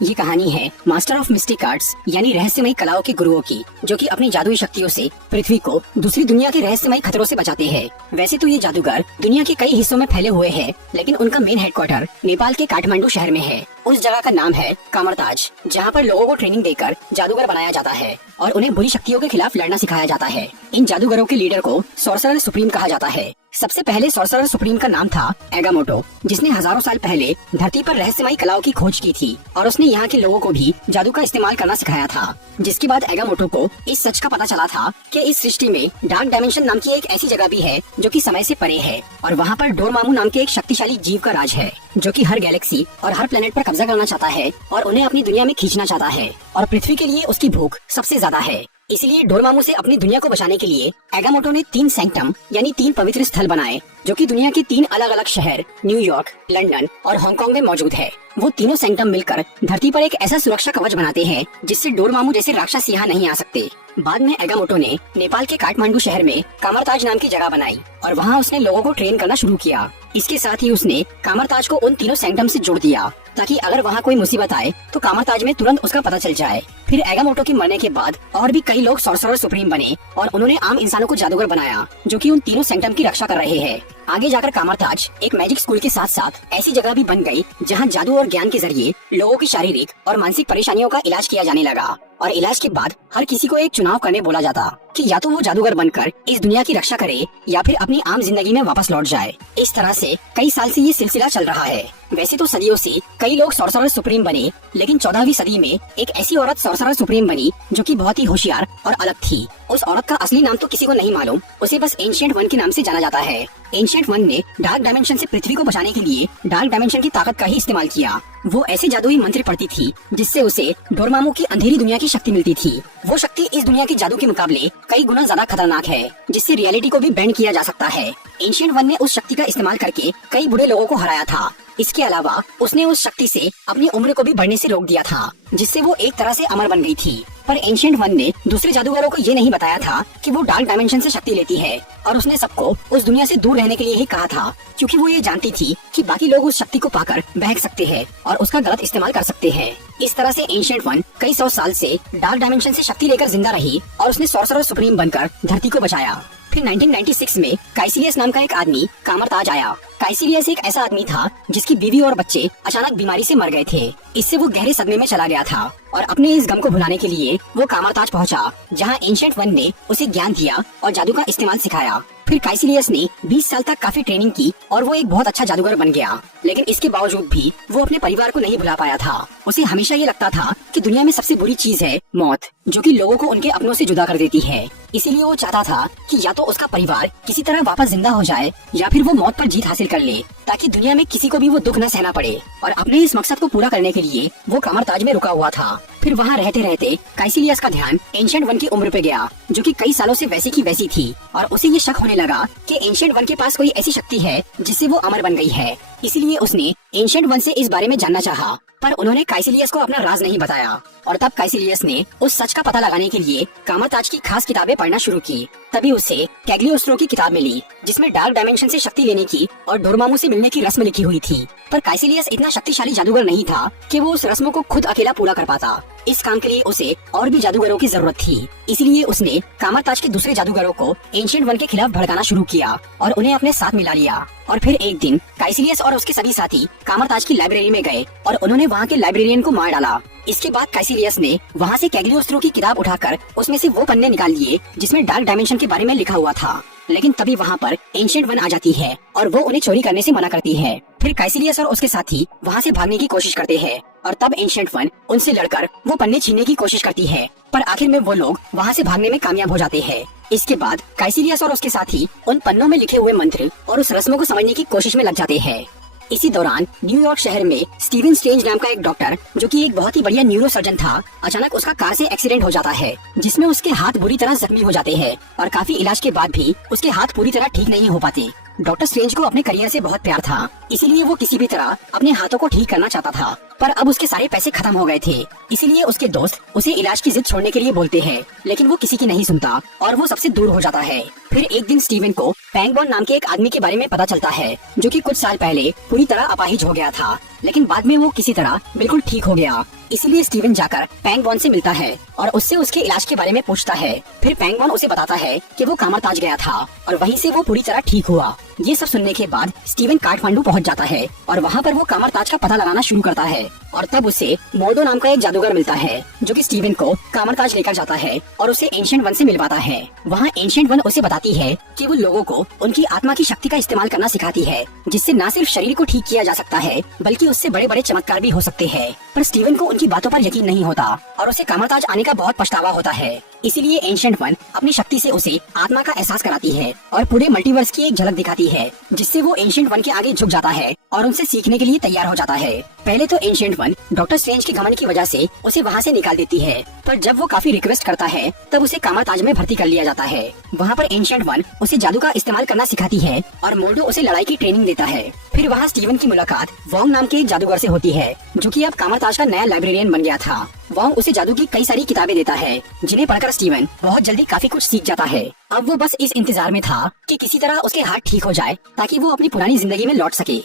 ये कहानी है मास्टर ऑफ मिस्टिक आर्ट्स यानी रहस्यमयी कलाओं के गुरुओं की, जो कि अपनी जादुई शक्तियों से पृथ्वी को दूसरी दुनिया के रहस्यमयी खतरों से बचाते हैं। वैसे तो ये जादूगर दुनिया के कई हिस्सों में फैले हुए हैं, लेकिन उनका मेन हेडक्वार्टर नेपाल के काठमांडू शहर में है। उस जगह का नाम है कामरताज, जहाँ पर लोगों को ट्रेनिंग देकर जादूगर बनाया जाता है और उन्हें बुरी शक्तियों के खिलाफ लड़ना सिखाया जाता है। इन जादूगरों के लीडर को सॉर्सरर सुप्रीम कहा जाता है। सबसे पहले सॉर्सरर सुप्रीम का नाम था एगामोटो, जिसने हजारों साल पहले धरती पर रहस्यमयी कलाओं की खोज की थी और उसने यहाँ के लोगों को भी जादू का इस्तेमाल करना सिखाया था। जिसके बाद एगामोटो को इस सच का पता चला था कि इस सृष्टि में डार्क डायमेंशन नाम की एक ऐसी जगह भी है जो कि समय से परे है और वहाँ पर डोरमामू नाम के एक शक्तिशाली जीव का राज है, जो कि हर गैलेक्सी और हर प्लेनेट पर कब्जा करना चाहता है और उन्हें अपनी दुनिया में खींचना चाहता है और पृथ्वी के लिए उसकी भूख सबसे ज्यादा है। इसलिए डोरमामू से अपनी दुनिया को बचाने के लिए एगामोटो ने 3 सैंक्टम यानी 3 पवित्र स्थल बनाए, जो कि दुनिया के 3 अलग अलग शहर न्यूयॉर्क, लंदन और हांगकांग में मौजूद है। वो तीनों सैंक्टम मिलकर धरती पर एक ऐसा सुरक्षा कवच बनाते हैं जिससे डोरमामू जैसे राक्षस यहाँ नहीं आ सकते। बाद में एगामोटो ने नेपाल के काठमांडू शहर में कामरताज नाम की जगह बनाई और वहाँ उसने लोगों को ट्रेन करना शुरू किया। इसके साथ ही उसने कामरताज को उन तीनों सैंक्टम से जोड़ दिया ताकि अगर वहाँ कोई मुसीबत आए तो कामरताज में तुरंत उसका पता चल जाए। फिर एगामोटो के मरने के बाद और भी कई लोग सॉर्सरर सुप्रीम बने और उन्होंने आम इंसानों को जादूगर बनाया, जो कि उन तीनों सैंक्टम की रक्षा कर रहे हैं। आगे जाकर कामरताज एक मैजिक स्कूल के साथ साथ ऐसी जगह भी बन गई जहाँ जादू और ज्ञान के जरिए लोगों की शारीरिक और मानसिक परेशानियों का इलाज किया जाने लगा। और इलाज के बाद हर किसी को एक चुनाव करने बोला जाता कि या तो वो जादूगर बनकर इस दुनिया की रक्षा करे या फिर अपनी आम जिंदगी में वापस लौट जाए। इस तरह से कई साल से ये सिलसिला चल रहा है। वैसे तो सदियों से कई लोग सॉर्सरर सुप्रीम बने, लेकिन 14वीं सदी में एक ऐसी औरत सॉर्सरर सुप्रीम बनी जो कि बहुत ही होशियार और अलग थी। उस औरत का असली नाम तो किसी को नहीं मालूम, उसे बस एंशिएंट वन के नाम से जाना जाता है। एंशिएंट वन ने डार्क डायमेंशन से पृथ्वी को बचाने के लिए डार्क डायमेंशन की ताकत का ही इस्तेमाल किया। वो ऐसे जादुई मंत्र पढ़ती थी जिससे उसे डोरमामू की अंधेरी दुनिया की शक्ति मिलती थी। वो शक्ति इस दुनिया के जादू के मुकाबले कई गुना ज्यादा खतरनाक है, जिससे रियलिटी को भी बेंड किया जा सकता है। एंशिएंट वन ने उस शक्ति का इस्तेमाल करके कई बुरे लोगों को हराया था। इसके अलावा उसने उस शक्ति से अपनी उम्र को भी बढ़ने से रोक दिया था, जिससे वो एक तरह से अमर बन गई थी। पर एंशिएंट वन ने दूसरे जादूगरों को ये नहीं बताया था कि वो डार्क डायमेंशन से शक्ति लेती है और उसने सबको उस दुनिया से दूर रहने के लिए ही कहा था, क्योंकि वो ये जानती थी कि बाकी लोग उस शक्ति को पाकर बहक सकते हैं और उसका गलत इस्तेमाल कर सकते हैं। इस तरह से एंशिएंट वन कई 100 साल से डार्क डायमेंशन से शक्ति लेकर जिंदा रही और उसने सॉर्सरर सुप्रीम बनकर धरती को बचाया। फिर 1996 में काइसिलियस नाम का एक आदमी कामरताज आया। काइसिलियस एक ऐसा आदमी था जिसकी बीवी और बच्चे अचानक बीमारी से मर गए थे। इससे वो गहरे सदमे में चला गया था और अपने इस गम को भुलाने के लिए वो कामरताज पहुंचा, जहां एंशिएंट वन ने उसे ज्ञान दिया और जादू का इस्तेमाल सिखाया। फिर काइसिलियस ने 20 साल तक काफी ट्रेनिंग की और वो एक बहुत अच्छा जादूगर बन गया। लेकिन इसके बावजूद भी वो अपने परिवार को नहीं भुला पाया था। उसे हमेशा ये लगता था कि दुनिया में सबसे बुरी चीज है मौत, जो कि लोगों को उनके अपनों से जुदा कर देती है। इसीलिए वो चाहता था कि या तो उसका परिवार किसी तरह वापस जिंदा हो जाए या फिर वो मौत पर जीत हासिल कर ले, ताकि दुनिया में किसी को भी वो दुख न सहना पड़े। और अपने इस मकसद को पूरा करने के लिए वो कामरताज में रुका हुआ था। फिर वहाँ रहते रहते काइसिलियस का ध्यान एंशिएंट वन की उम्र पे गया, जो कि कई सालों से वैसी की वैसी थी, और उसे ये शक होने लगा कि एंशिएंट वन के पास कोई ऐसी शक्ति है जिससे वो अमर बन गई है। इसलिए उसने एंशिएंट वन से इस बारे में जानना चाहा, पर उन्होंने काइसिलियस को अपना राज नहीं बताया। और तब काइसिलियस ने उस सच का पता लगाने के लिए कामरताज की खास किताबें पढ़ना शुरू की। तभी उसे कैग्लियोस्ट्रो की किताब मिली, जिसमें डार्क डायमेंशन से शक्ति लेने की और डोरमामू से मिलने की रस्म लिखी हुई थी। पर काइसिलियस इतना शक्तिशाली जादूगर नहीं था कि वो उस रस्म को खुद अकेला पूरा कर पाता। इस काम के लिए उसे और भी जादूगरों की जरूरत थी। इसलिए उसने कामरताज के दूसरे जादूगरों को एंशिएंट वन के खिलाफ भड़काना शुरू किया और उन्हें अपने साथ मिला लिया। और फिर एक दिन काइसिलियस और उसके सभी साथी कामरताज की लाइब्रेरी में गए और उन्होंने वहाँ के लाइब्रेरियन को मार डाला। इसके बाद काइसिलियस ने वहाँ से कैग्लियोस्ट्रो की किताब उठाकर उसमें से वो पन्ने निकाल लिए जिसमें डार्क डायमेंशन के बारे में लिखा हुआ था। लेकिन तभी वहाँ पर एंशिएंट वन आ जाती है और वो उन्हें चोरी करने से मना करती है। फिर काइसिलियस और उसके साथी वहाँ से भागने की कोशिश करते हैं और तब एंशिएंट वन उनसे लड़कर वो पन्ने छीनने की कोशिश करती है, पर आखिर में वो लोग वहाँ से भागने में कामयाब हो जाते हैं। इसके बाद काइसिलियस और उसके साथी उन पन्नों में लिखे हुए मंत्र और उस रस्मों को समझने की कोशिश में लग जाते हैं। इसी दौरान न्यूयॉर्क शहर में स्टीवन स्ट्रेंज नाम का एक डॉक्टर, जो कि एक बहुत ही बढ़िया न्यूरो सर्जन था, अचानक उसका कार से एक्सीडेंट हो जाता है, जिसमें उसके हाथ बुरी तरह जख्मी हो जाते हैं और काफी इलाज के बाद भी उसके हाथ पूरी तरह ठीक नहीं हो पाते। डॉक्टर स्ट्रेंज को अपने करियर से बहुत प्यार था, इसीलिए वो किसी भी तरह अपने हाथों को ठीक करना चाहता था। पर अब उसके सारे पैसे खत्म हो गए थे, इसीलिए उसके दोस्त उसे इलाज की जिद छोड़ने के लिए बोलते हैं, लेकिन वो किसी की नहीं सुनता और वो सबसे दूर हो जाता है। फिर एक दिन स्टीवन को पैंगबॉन नाम के एक आदमी के बारे में पता चलता है जो कि कुछ साल पहले पूरी तरह अपाहिज हो गया था, लेकिन बाद में वो किसी तरह बिल्कुल ठीक हो गया। इसीलिए स्टीवन जाकर पैंगबॉन से मिलता है और उससे उसके इलाज के बारे में पूछता है। फिर पैंगबॉन उसे बताता है कि वो कामरताज गया था और वहीं से वो पूरी तरह ठीक हुआ। ये सब सुनने के बाद स्टीवन काठमांडू पहुंच जाता है और वहाँ पर वो कामरताज का पता लगाना शुरू करता है। और तब उसे मोर्डो नाम का एक जादूगर मिलता है जो कि स्टीवन को कामरताज लेकर जाता है और उसे एंशिएंट वन से मिलवाता है। वहाँ एंशिएंट वन उसे बताती है कि वो लोगों को उनकी आत्मा की शक्ति का इस्तेमाल करना सिखाती है, जिससे न सिर्फ शरीर को ठीक किया जा सकता है बल्कि उससे बड़े बड़े चमत्कार भी हो सकते हैं। पर स्टीवन को उनकी बातों पर यकीन नहीं होता और उसे कामरताज आने का बहुत पछतावा होता है। इसीलिए एंशिएंट वन अपनी शक्ति से उसे आत्मा का एहसास कराती है और पूरे मल्टीवर्स की एक झलक दिखाती है, जिससे वो एंशिएंट वन के आगे झुक जाता है और उनसे सीखने के लिए तैयार हो जाता है। पहले तो एंशिएंट वन डॉक्टर स्ट्रेंज के घमंड की वजह से उसे वहाँ से निकाल देती है, पर जब वो काफी रिक्वेस्ट करता है तब उसे कामरताज में भर्ती कर लिया जाता है। वहाँ पर एंशिएंट वन उसे जादू का इस्तेमाल करना सिखाती है और मोर्डो उसे लड़ाई की ट्रेनिंग देता है। फिर वहाँ स्टीवन की मुलाकात वोंग नाम के एक जादूगर से होती है जो कि अब कामरताज का नया लाइब्रेरियन बन गया था। वोंग उसे जादू की कई सारी किताबें देता है जिन्हें पढ़कर स्टीवन बहुत जल्दी काफी कुछ सीख जाता है। अब वो बस इस इंतजार में था कि किसी तरह उसके हाथ ठीक हो जाए ताकि वो अपनी पुरानी जिंदगी में लौट सके।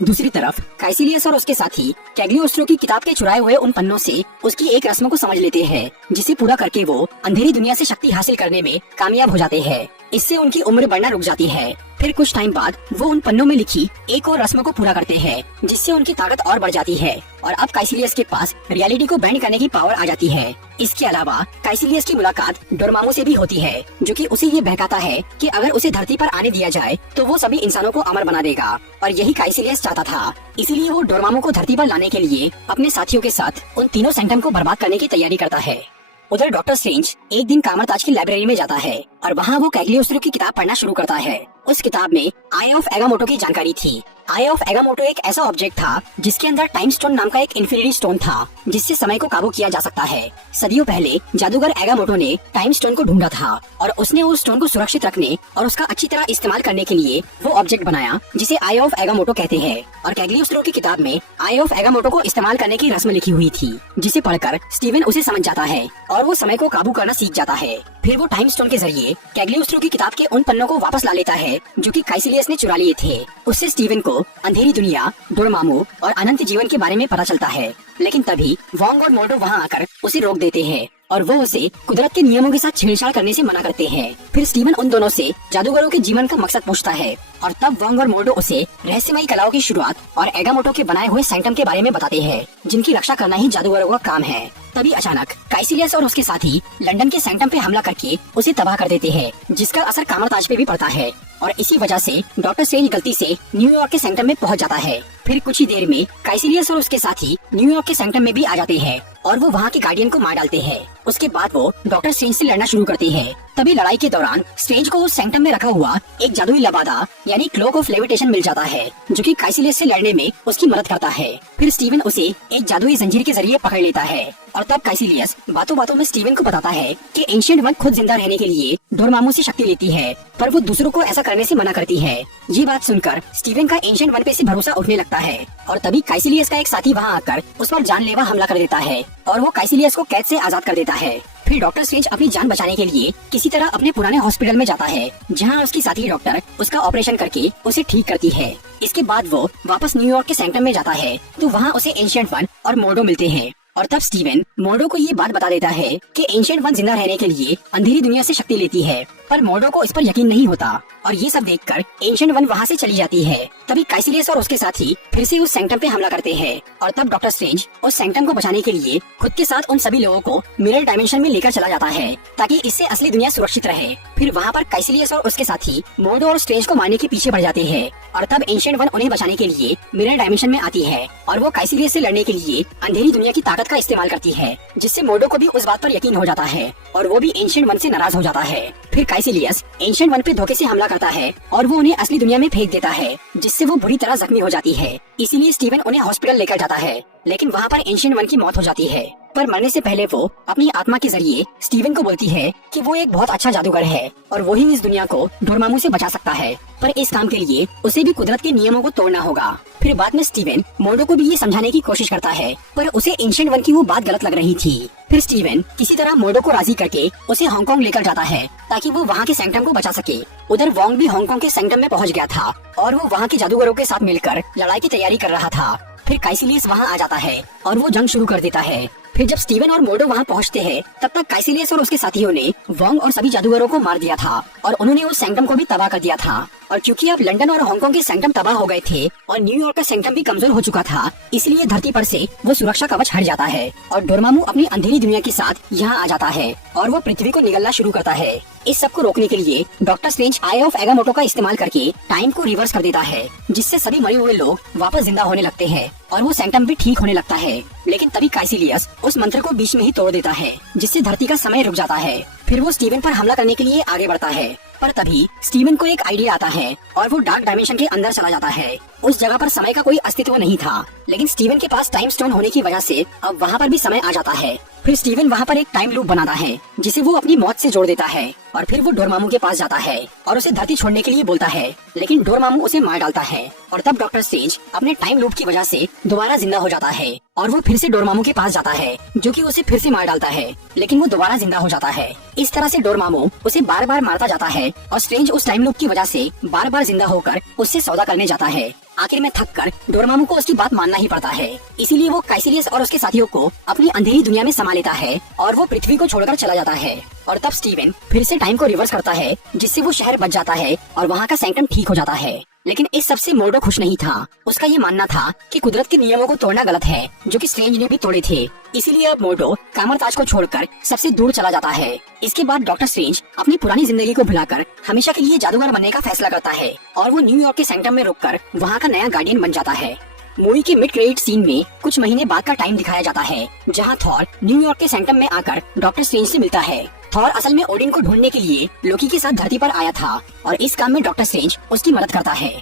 दूसरी तरफ काइसिलियस और उसके साथी कैग्लियोस्ट्रो की किताब के चुराए हुए उन पन्नों से उसकी एक रस्म को समझ लेते हैं, जिसे पूरा करके वो अंधेरी दुनिया से शक्ति हासिल करने में कामयाब हो जाते हैं। इससे उनकी उम्र बढ़ना रुक जाती है। फिर कुछ टाइम बाद वो उन पन्नों में लिखी एक और रस्म को पूरा करते हैं, जिससे उनकी ताकत और बढ़ जाती है और अब काइसिलियस के पास रियलिटी को बैंड करने की पावर आ जाती है। इसके अलावा काइसिलियस की मुलाकात डोरमामू से भी होती है जो कि उसे ये बहकाता है कि अगर उसे धरती पर आने दिया जाए तो वो सभी इंसानों को अमर बना देगा, और यही काइसिलियस चाहता था। इसीलिए वो डोरमामू को धरती पर लाने के लिए अपने साथियों के साथ उन तीनों सेंटम को बर्बाद करने की तैयारी करता है। उधर डॉक्टर स्ट्रेंज एक दिन कामरताज की लाइब्रेरी में जाता है और वहाँ वो कैग्लियोस्ट्रो की किताब पढ़ना शुरू करता है। उस किताब में आई ऑफ एगामोटो की जानकारी थी। आई ऑफ एगामोटो एक ऐसा ऑब्जेक्ट था जिसके अंदर टाइम स्टोन नाम का एक इन्फिनिटी स्टोन था, जिससे समय को काबू किया जा सकता है। सदियों पहले जादूगर एगामोटो ने टाइम स्टोन को ढूंढा था और उसने उस स्टोन को सुरक्षित रखने और उसका अच्छी तरह इस्तेमाल करने के लिए वो ऑब्जेक्ट बनाया जिसे आई ऑफ एगामोटो कहते हैं। और कैग्लियोस्ट्रो की किताब में आई ऑफ एगामोटो को इस्तेमाल करने की रस्म लिखी हुई थी, जिसे पढ़कर स्टीवन उसे समझ जाता है और वो समय को काबू करना सीख जाता है। फिर वो टाइम स्टोन के जरिए कैग्लियोस्ट्रो की किताब के उन पन्नों को वापस ला लेता है जो कि काइसिलियस ने चुरा लिए थे। उससे स्टीवन को अंधेरी दुनिया, डोरमामू और अनंत जीवन के बारे में पता चलता है, लेकिन तभी वोंग और मोर्डो वहाँ आकर उसे रोक देते हैं और वो उसे कुदरत के नियमों के साथ छेड़छाड़ करने से मना करते हैं। फिर स्टीवन उन दोनों से जादूगरों के जीवन का मकसद पूछता है और तब वोंग और मोर्डो उसे रहस्यमयी कलाओं की शुरुआत और एगामोटो के बनाए हुए सैंक्टम के बारे में बताते हैं, जिनकी रक्षा करना ही जादूगरों का काम है। तभी अचानक काइसिलियस और उसके साथी लंदन के सैंक्टम पे हमला करके उसे तबाह कर देते हैं, जिसका असर कामरताज पे भी पड़ता है और इसी वजह से डॉक्टर स्ट्रेंज गलती से न्यूयॉर्क के सैंक्टम में पहुंच जाता है। फिर कुछ ही देर में काइसिलियस और उसके साथी न्यूयॉर्क के सैंक्टम में भी आ जाते हैं और वो वहाँ के गार्डियन को मार डालते हैं। उसके बाद वो डॉक्टर स्ट्रेंज से लड़ना शुरू करते हैं। तभी लड़ाई के दौरान स्ट्रेंज को उस सैंक्टम में रखा हुआ एक जादुई लबादा यानी क्लोक ऑफ लेविटेशन मिल जाता है, जो कि काइसिलियस से लड़ने में उसकी मदद करता है। फिर स्टीवन उसे एक जादुई जंजीर के जरिए पकड़ लेता है और तब काइसिलियस बातों बातों में स्टीवन को बताता है कि एंशिएंट वन खुद जिंदा रहने के लिए डोरमामू से शक्ति लेती है, पर वो दूसरों को ऐसा करने से मना करती है। ये बात सुनकर स्टीवन का एंशिएंट वन पे से भरोसा उठने लगता है और तभी काइसिलियस का एक साथी वहाँ आकर उस पर जानलेवा हमला कर देता है और वो काइसिलियस को कैद से आजाद कर देता है। फिर डॉक्टर स्ट्रेंज अपनी जान बचाने के लिए किसी तरह अपने पुराने हॉस्पिटल में जाता है, जहां उसकी साथी डॉक्टर उसका ऑपरेशन करके उसे ठीक करती है। इसके बाद वो वापस न्यूयॉर्क के सैंक्टम में जाता है तो वहाँ उसे एंशिएंट वन और मोर्डो मिलते हैं और तब स्टीवन मोर्डो को ये बात बता देता है कि एंशिएंट वन जिंदा रहने के लिए अंधेरी दुनिया से शक्ति लेती है, पर मोर्डो को इस पर यकीन नहीं होता और ये सब देखकर एंशिएंट वन वहाँ से चली जाती है। तभी काइसिलियस और उसके साथी फिर से उस सैंक्टम पे हमला करते हैं और तब डॉक्टर स्ट्रेंज उस सैंक्टम को बचाने के लिए खुद के साथ उन सभी लोगों को मिरर डायमेंशन में लेकर चला जाता है ताकि इससे असली दुनिया सुरक्षित रहे। फिर वहाँ पर काइसिलियस और उसके साथी मोर्डो और स्ट्रेंज को मारने के पीछे बढ़ जाते हैं और तब एंशिएंट वन उन्हें बचाने के लिए मिरर डायमेंशन में आती है और वो काइसिलियस से लड़ने के लिए अंधेरी दुनिया की ताकत का इस्तेमाल करती है, जिससे मोर्डो को भी उस बात पर यकीन हो जाता है और वो भी एंशिएंट वन से नाराज हो जाता है। फिर काइसिलियस एंशिएंट वन पे धोखे से हमला करता है और वो उन्हें असली दुनिया में फेंक देता है, जिससे वो बुरी तरह जख्मी हो जाती है। इसीलिए स्टीवन उन्हें हॉस्पिटल लेकर जाता है, लेकिन वहाँ पर एंशिएंट वन की मौत हो जाती है। पर मरने से पहले वो अपनी आत्मा के जरिए स्टीवन को बोलती है कि वो एक बहुत अच्छा जादूगर है और वो ही इस दुनिया को डोरमामू से बचा सकता है, पर इस काम के लिए उसे भी कुदरत के नियमों को तोड़ना होगा। फिर बाद में स्टीवन मोर्डो को भी ये समझाने की कोशिश करता है, पर उसे एंशिएंट वन की वो बात गलत लग रही थी। फिर स्टीवन किसी तरह मोडो को राजी करके उसे हांगकांग लेकर जाता है ताकि वो वहाँ के सैंक्टम को बचा सके। उधर वोंग भी हांगकांग के सैंक्टम में पहुँच गया था और वो वहाँ के जादूगरों के साथ मिलकर लड़ाई की तैयारी कर रहा था। फिर काइसिलियस वहाँ आ जाता है और वो जंग शुरू कर देता है। फिर जब स्टीवन और मोडो वहाँ पहुँचते हैं तब तक काइसिलियस और उसके साथियों ने वोंग और सभी जादूगरों को मार दिया था और उन्होंने उस सैंक्टम को भी तबाह कर दिया था। और क्योंकि अब लंदन और हांगकांग के सैंक्टम तबाह हो गए थे और न्यूयॉर्क का सैंक्टम भी कमजोर हो चुका था, इसलिए धरती पर से वो सुरक्षा कवच हट जाता है और डोरमामू अपनी अंधेरी दुनिया के साथ यहाँ आ जाता है और वो पृथ्वी को निगलना शुरू करता है। इस सब को रोकने के लिए डॉक्टर स्ट्रेंज आई ऑफ एगामोटो का इस्तेमाल करके टाइम को रिवर्स कर देता है, जिससे सभी मरे हुए लोग वापस जिंदा होने लगते हैं और वो सैंक्टम भी ठीक होने लगता है। लेकिन तभी काइसिलियस उस मंत्र को बीच में ही तोड़ देता है, जिससे धरती का समय रुक जाता है। फिर वो स्टीवन पर हमला करने के लिए आगे बढ़ता है, पर तभी स्टीवन को एक आइडिया आता है और वो डार्क डायमेंशन के अंदर चला जाता है। उस जगह पर समय का कोई अस्तित्व नहीं था, लेकिन स्टीवन के पास टाइम स्टोन होने की वजह से अब वहाँ पर भी समय आ जाता है। फिर स्टीवन वहाँ पर एक टाइम लूप बनाता है जिसे वो अपनी मौत से जोड़ देता है और फिर वो डोरमामू के पास जाता है और उसे धरती छोड़ने के लिए बोलता है, लेकिन डोरमामू उसे मार डालता है और तब डॉक्टर स्ट्रेंज अपने टाइम लूप की वजह से दोबारा जिंदा हो जाता है और वो फिर से डोरमामू के पास जाता है जो कि उसे फिर से मार डालता है, लेकिन वो दोबारा जिंदा हो जाता है। इस तरह से डोरमामू उसे बार बार मारता जाता है और स्ट्रेंज उस टाइम लूप की वजह से बार बार जिंदा होकर उससे सौदा करने जाता है। आखिर में थककर डोरमामू को उसकी बात मानना ही पड़ता है, इसीलिए वो काइसिलियस और उसके साथियों को अपनी अंधेरी दुनिया में समा लेता है और वो पृथ्वी को छोड़कर चला जाता है। और तब स्टीवन फिर से टाइम को रिवर्स करता है, जिससे वो शहर बच जाता है और वहाँ का सैंक्टम ठीक हो जाता है। लेकिन इस सबसे मोडो खुश नहीं था। उसका ये मानना था कि कुदरत के नियमों को तोड़ना गलत है, जो कि स्ट्रेंज ने भी तोड़े थे। इसीलिए अब मोडो कामरताज को छोड़कर सबसे दूर चला जाता है। इसके बाद डॉक्टर स्ट्रेंज अपनी पुरानी जिंदगी को भुलाकर हमेशा के लिए जादूगर बनने का फैसला करता है और वो न्यूयॉर्क के सैंक्टम में रुककर वहाँ का नया गार्डियन बन जाता है। मूवी के मिड क्रेडिट सीन में कुछ महीने बाद का टाइम दिखाया जाता है, जहाँ थॉर न्यूयॉर्क के सैंक्टम में आकर डॉक्टर स्ट्रेंज से मिलता है। थॉर असल में ओडिन को ढूंढने के लिए लोकी के साथ धरती पर आया था और इस काम में डॉक्टर स्ट्रेंज उसकी मदद करता है।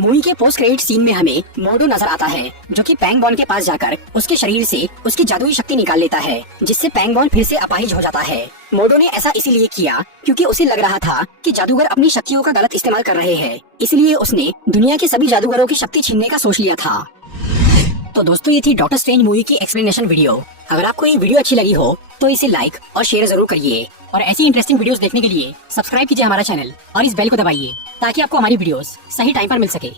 मूवी के पोस्ट क्रेडिट सीन में हमें मोडो नजर आता है, जो कि पैंगबॉन के पास जाकर उसके शरीर से उसकी जादुई शक्ति निकाल लेता है, जिससे पैंगबॉन फिर से अपाहिज हो जाता है। मोडो ने ऐसा इसीलिए किया क्योंकि उसे लग रहा था कि जादूगर अपनी शक्तियों का गलत इस्तेमाल कर रहे हैं, इसलिए उसने दुनिया के सभी जादूगरों की शक्ति छीनने का सोच लिया था। तो दोस्तों, ये थी डॉक्टर स्ट्रेंज मूवी की एक्सप्लेनेशन वीडियो। अगर आपको ये वीडियो अच्छी लगी हो तो इसे लाइक और शेयर जरूर करिए और ऐसी इंटरेस्टिंग वीडियोस देखने के लिए सब्सक्राइब कीजिए हमारा चैनल और इस बेल को दबाइए ताकि आपको हमारी वीडियोस सही टाइम पर मिल सके।